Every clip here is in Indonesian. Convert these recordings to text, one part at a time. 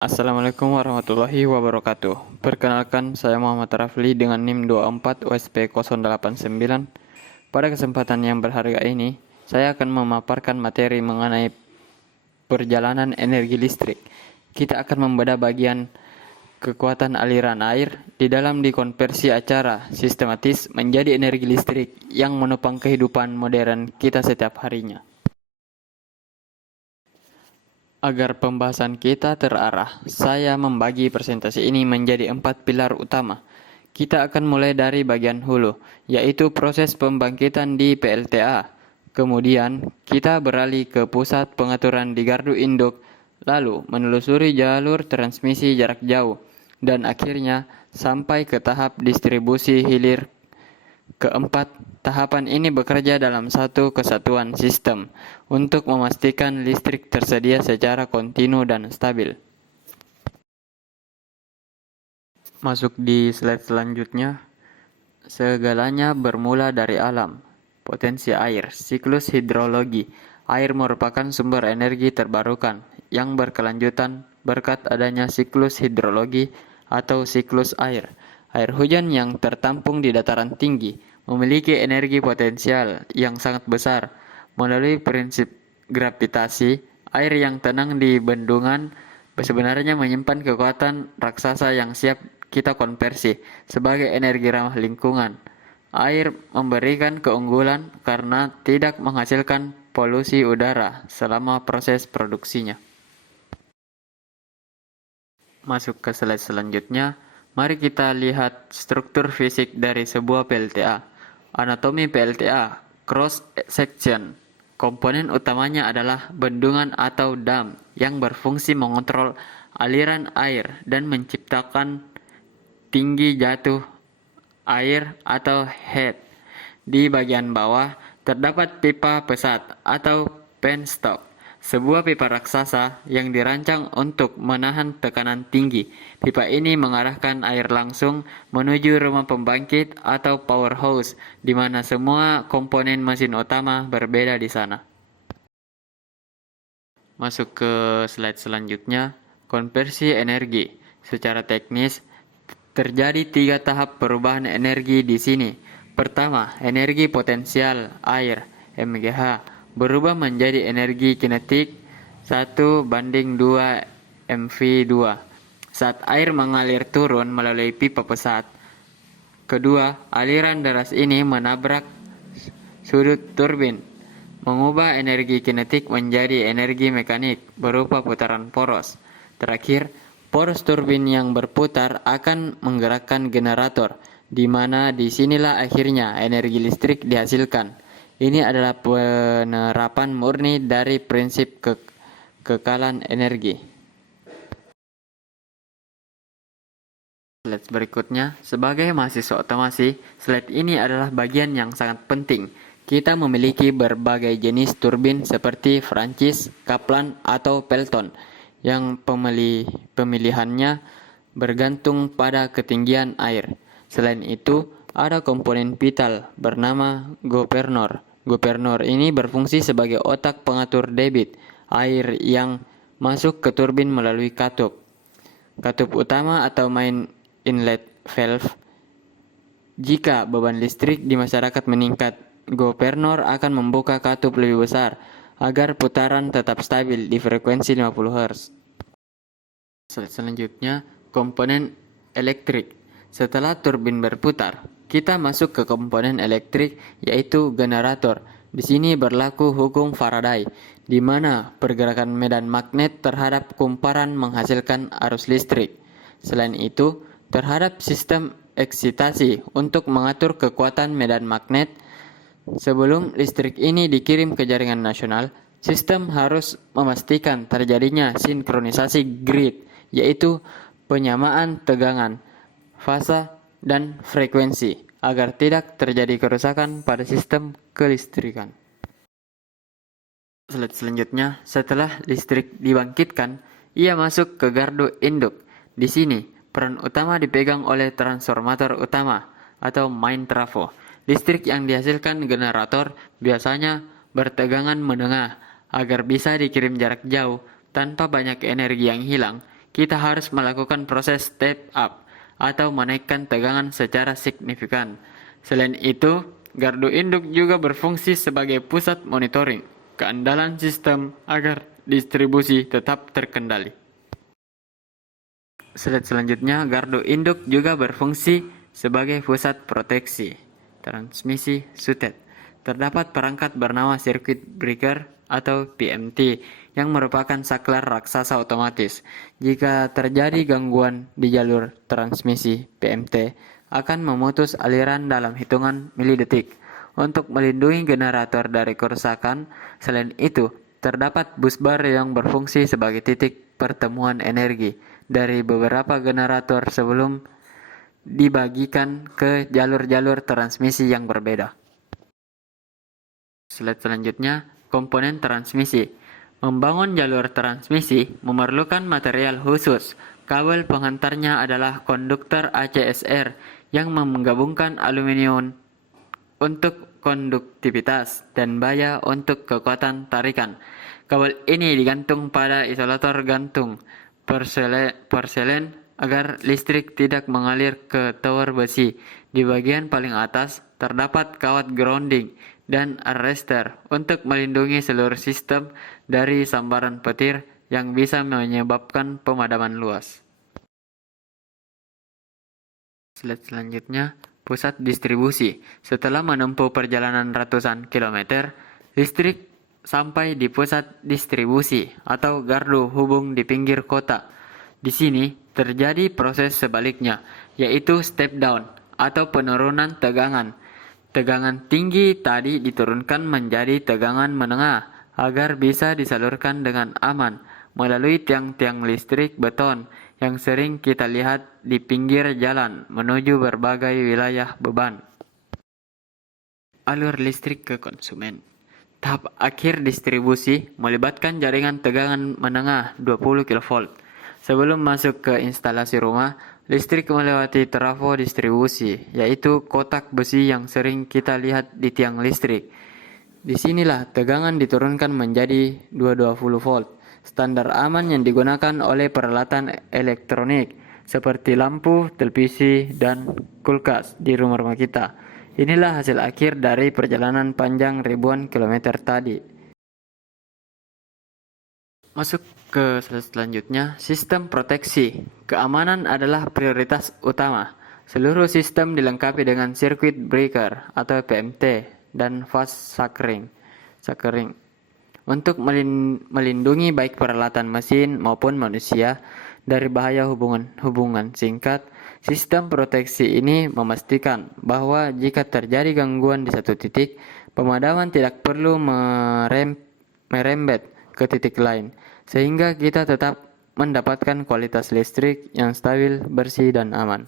Assalamualaikum warahmatullahi wabarakatuh. Perkenalkan, saya Muhammad Rafli dengan NIM 24 USP 089. Pada kesempatan yang berharga ini, saya akan memaparkan materi mengenai perjalanan energi listrik. Kita akan membedah bagian kekuatan aliran air di dalam dikonversi acara sistematis menjadi energi listrik yang menopang kehidupan modern kita setiap harinya. Agar pembahasan kita terarah, saya membagi presentasi ini menjadi 4 pilar utama. Kita akan mulai dari bagian hulu, yaitu proses pembangkitan di PLTA. Kemudian, kita beralih ke pusat pengaturan di gardu induk, lalu menelusuri jalur transmisi jarak jauh, dan akhirnya sampai ke tahap distribusi hilir. Keempat, tahapan ini bekerja dalam satu kesatuan sistem untuk memastikan listrik tersedia secara kontinu dan stabil. Masuk di slide selanjutnya. Segalanya bermula dari alam. Potensi air, siklus hidrologi. Air merupakan sumber energi terbarukan yang berkelanjutan berkat adanya siklus hidrologi atau siklus air. Air hujan yang tertampung di dataran tinggi memiliki energi potensial yang sangat besar. Melalui prinsip gravitasi, air yang tenang di bendungan sebenarnya menyimpan kekuatan raksasa yang siap kita konversi sebagai energi ramah lingkungan. Air memberikan keunggulan karena tidak menghasilkan polusi udara selama proses produksinya. Masuk ke slide selanjutnya. Mari kita lihat struktur fisik dari sebuah PLTA. Anatomi PLTA, cross section. Komponen utamanya adalah bendungan atau dam yang berfungsi mengontrol aliran air dan menciptakan tinggi jatuh air atau head. Di bagian bawah terdapat pipa pesat atau penstock, sebuah pipa raksasa yang dirancang untuk menahan tekanan tinggi. Pipa ini mengarahkan air langsung menuju rumah pembangkit atau powerhouse, di mana semua komponen mesin utama berbeda di sana. Masuk ke slide selanjutnya, konversi energi. Secara teknis, terjadi 3 tahap perubahan energi di sini. Pertama, energi potensial air (MGH) berubah menjadi energi kinetik 1:2 MV2 saat air mengalir turun melalui pipa pesat. Kedua, aliran deras ini menabrak sudut turbin, mengubah energi kinetik menjadi energi mekanik berupa putaran poros. Terakhir, poros turbin yang berputar akan menggerakkan generator, di mana disinilah akhirnya energi listrik dihasilkan. Ini adalah penerapan murni dari prinsip kekalan energi. Slide berikutnya, sebagai mahasiswa otomasi, slide ini adalah bagian yang sangat penting. Kita memiliki berbagai jenis turbin seperti Francis, Kaplan, atau Pelton, yang pemilihannya bergantung pada ketinggian air. Selain itu, ada komponen vital bernama governor. Governor ini berfungsi sebagai otak pengatur debit air yang masuk ke turbin melalui katup. Katup utama atau main inlet valve. Jika beban listrik di masyarakat meningkat, governor akan membuka katup lebih besar agar putaran tetap stabil di frekuensi 50 Hz. Selanjutnya, komponen elektrik. Setelah turbin berputar, kita masuk ke komponen elektrik, yaitu generator. Di sini berlaku hukum Faraday, di mana pergerakan medan magnet terhadap kumparan menghasilkan arus listrik. Selain itu, terhadap sistem eksitasi untuk mengatur kekuatan medan magnet. Sebelum listrik ini dikirim ke jaringan nasional, sistem harus memastikan terjadinya sinkronisasi grid, yaitu penyamaan tegangan, fase, dan frekuensi, agar tidak terjadi kerusakan pada sistem kelistrikan. Slide selanjutnya, setelah listrik dibangkitkan, ia masuk ke gardu induk. Di sini, peran utama dipegang oleh transformator utama atau main trafo. Listrik yang dihasilkan generator biasanya bertegangan menengah agar bisa dikirim jarak jauh tanpa banyak energi yang hilang. kita harus melakukan proses step up atau menaikkan tegangan secara signifikan. Selain itu, gardu induk juga berfungsi sebagai pusat monitoring keandalan sistem agar distribusi tetap terkendali. Slide selanjutnya, gardu induk juga berfungsi sebagai pusat proteksi transmisi SUTET. Terdapat perangkat bernama Circuit Breaker atau PMT yang merupakan saklar raksasa otomatis. Jika terjadi gangguan di jalur transmisi, PMT akan memutus aliran dalam hitungan milidetik. Untuk melindungi generator dari kerusakan, selain itu, terdapat busbar yang berfungsi sebagai titik pertemuan energi dari beberapa generator sebelum dibagikan ke jalur-jalur transmisi yang berbeda. Slide selanjutnya, komponen transmisi. Membangun jalur transmisi memerlukan material khusus. Kabel penghantarnya adalah konduktor ACSR yang menggabungkan aluminium untuk konduktivitas dan baya untuk kekuatan tarikan. Kabel ini digantung pada isolator gantung porselen agar listrik tidak mengalir ke tower besi. Di bagian paling atas terdapat kawat grounding dan arrestor untuk melindungi seluruh sistem dari sambaran petir yang bisa menyebabkan pemadaman luas. Slide selanjutnya, pusat distribusi. Setelah menempuh perjalanan ratusan kilometer, listrik sampai di pusat distribusi atau gardu hubung di pinggir kota. Di sini terjadi proses sebaliknya, yaitu step down atau penurunan tegangan. Tegangan tinggi tadi diturunkan menjadi tegangan menengah agar bisa disalurkan dengan aman melalui tiang-tiang listrik beton yang sering kita lihat di pinggir jalan menuju berbagai wilayah beban. Alur listrik ke konsumen. Tahap akhir distribusi melibatkan jaringan tegangan menengah 20 kV. Sebelum masuk ke instalasi rumah, listrik melewati trafo distribusi, yaitu kotak besi yang sering kita lihat di tiang listrik. Disinilah tegangan diturunkan menjadi 220 volt, standar aman yang digunakan oleh peralatan elektronik seperti lampu, televisi, dan kulkas di rumah kita. Inilah hasil akhir dari perjalanan panjang ribuan kilometer tadi. Masuk ke slide selanjutnya, sistem proteksi. Keamanan adalah prioritas utama. Seluruh sistem dilengkapi dengan circuit breaker atau PMT dan fast sakring untuk melindungi baik peralatan mesin maupun manusia dari bahaya hubungan singkat. Sistem proteksi ini memastikan bahwa jika terjadi gangguan di satu titik, pemadaman tidak perlu merembet ke titik lain, sehingga kita tetap mendapatkan kualitas listrik yang stabil, bersih, dan aman.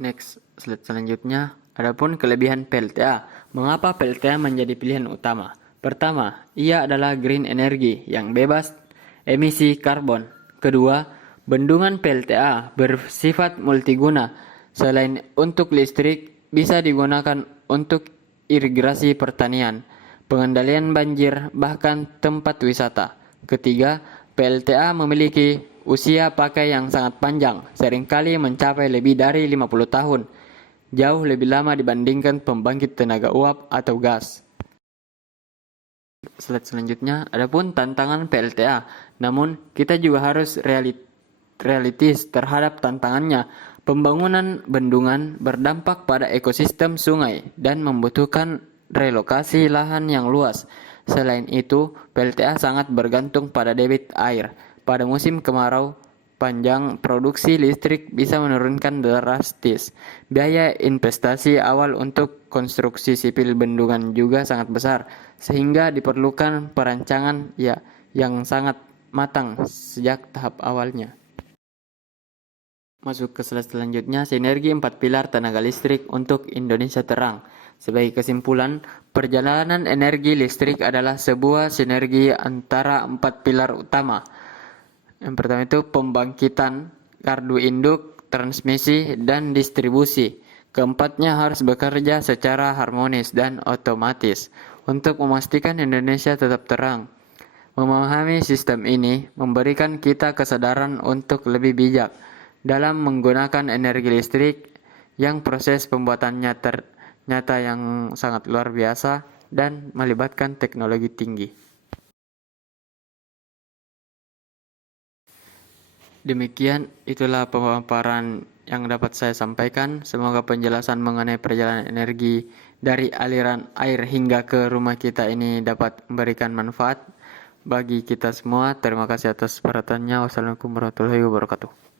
Next, slide selanjutnya. Adapun kelebihan PLTA. Mengapa PLTA menjadi pilihan utama? Pertama, ia adalah green energy yang bebas emisi karbon. Kedua, bendungan PLTA bersifat multiguna. Selain untuk listrik, bisa digunakan untuk irigasi pertanian, pengendalian banjir, bahkan tempat wisata. Ketiga, PLTA memiliki usia pakai yang sangat panjang, seringkali mencapai lebih dari 50 tahun, jauh lebih lama dibandingkan pembangkit tenaga uap atau gas. Slide selanjutnya, adapun tantangan PLTA. Namun, kita juga harus realistis terhadap tantangannya. Pembangunan bendungan berdampak pada ekosistem sungai dan membutuhkan relokasi lahan yang luas. Selain itu, PLTA sangat bergantung pada debit air. Pada musim kemarau panjang, produksi listrik bisa menurunkan drastis. Biaya investasi awal untuk konstruksi sipil bendungan juga sangat besar, sehingga diperlukan perancangan yang sangat matang sejak tahap awalnya. Masuk ke slide selanjutnya, sinergi 4 pilar tenaga listrik untuk Indonesia terang. Sebagai kesimpulan, perjalanan energi listrik adalah sebuah sinergi antara 4 pilar utama. Yang pertama itu pembangkitan, gardu induk, transmisi, dan distribusi. Keempatnya harus bekerja secara harmonis dan otomatis untuk memastikan Indonesia tetap terang. Memahami sistem ini memberikan kita kesadaran untuk lebih bijak dalam menggunakan energi listrik yang proses pembuatannya ternyata yang sangat luar biasa dan melibatkan teknologi tinggi. Demikian, itulah pemaparan yang dapat saya sampaikan. Semoga penjelasan mengenai perjalanan energi dari aliran air hingga ke rumah kita ini dapat memberikan manfaat bagi kita semua. Terima kasih atas perhatiannya. Wassalamualaikum warahmatullahi wabarakatuh.